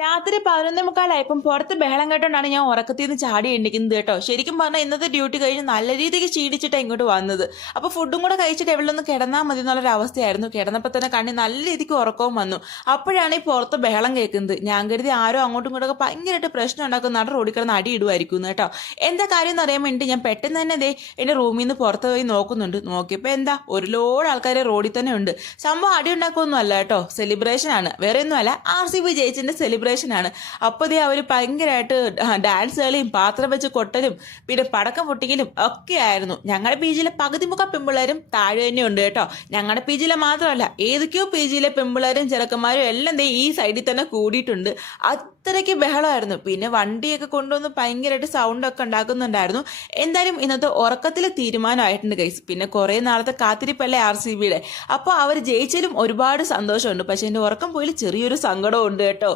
രാത്രി 11:45 പുറത്ത് ബഹളം കേട്ടോണ്ടാണ് ഞാൻ ഉറക്കത്തിൽ നിന്ന് ചാടി എണ്ണിക്കുന്നത് കേട്ടോ. ശരിക്കും പറഞ്ഞാൽ ഇന്നത്തെ ഡ്യൂട്ടി കഴിഞ്ഞ് നല്ല രീതിക്ക് ക്ഷീണിച്ചിട്ടാണ് ഇങ്ങോട്ട് വന്നത്. അപ്പോൾ ഫുഡും കൂടെ കഴിച്ചിട്ട് എവിടെയൊന്ന് കിടന്നാൽ മതി എന്നുള്ളൊരു അവസ്ഥയായിരുന്നു. കിടന്നപ്പോൾ തന്നെ കണ്ണി നല്ല രീതിക്ക് ഉറക്കവും വന്നു. അപ്പോഴാണ് ഈ പുറത്ത് ബഹളം കേൾക്കുന്നത്. ഞാൻ കരുതി ആരോ അങ്ങോട്ടും ഇങ്ങോട്ടൊക്കെ ഭയങ്കരമായിട്ട് പ്രശ്നം ഉണ്ടാക്കുന്ന നട റോഡിൽ കിടന്ന് അടി ഇടുമായിരിക്കും കേട്ടോ. എന്താ കാര്യം എന്ന് അറിയാൻ വേണ്ടി ഞാൻ പെട്ടെന്ന് തന്നെ ദേ എൻ്റെ റൂമിൽ നിന്ന് പുറത്ത് പോയി നോക്കുന്നുണ്ട്. നോക്കിയപ്പോൾ എന്താ ഒരു ലോഡ് ആൾക്കാർ റോഡിൽ തന്നെ ഉണ്ട്. സംഭവം അടി ഉണ്ടാക്കുമൊന്നും അല്ല കേട്ടോ, സെലിബ്രേഷൻ ആണ്. വേറെ ഒന്നുമല്ല, RCB ജയിച്ചിൻ്റെ സെലിബ്രേഷൻ ആണ്. അപ്പോൾ ദേ അവർ ഭയങ്കരമായിട്ട് ഡാൻസ് കളിയും പാത്രം വെച്ച് കൊട്ടലും പിന്നെ പടക്കം പൊട്ടിക്കലും ഒക്കെ ആയിരുന്നു. ഞങ്ങളുടെ PG-യിലെ പകുതി മുഖ പെമ്പിള്ളേരും താഴെ തന്നെ ഉണ്ട് കേട്ടോ. ഞങ്ങളുടെ PG-യിലെ മാത്രമല്ല, ഏതൊക്കെയോ PG-യിലെ പെമ്പിള്ളേരും ചെറുക്കന്മാരും എല്ലാം ദേ ഈ സൈഡിൽ തന്നെ കൂടിയിട്ടുണ്ട്. അത്രയ്ക്ക് ബഹളമായിരുന്നു. പിന്നെ വണ്ടിയൊക്കെ കൊണ്ടുവന്ന് ഭയങ്കരമായിട്ട് സൗണ്ടൊക്കെ ഉണ്ടാക്കുന്നുണ്ടായിരുന്നു. എന്തായാലും ഇന്നത്തെ ഉറക്കത്തിൽ തീരുമാനമായിട്ടുണ്ട് ഗൈസ്. പിന്നെ കുറേ നാളത്തെ കാത്തിരിപ്പല്ലേ RCB-യുടെ. അപ്പോൾ അവർ ജയിച്ചാലും ഒരുപാട് സന്തോഷമുണ്ട്. പക്ഷെ എൻ്റെ ഉറക്കം പോയി ചെറിയൊരു സങ്കടമുണ്ട് കേട്ടോ.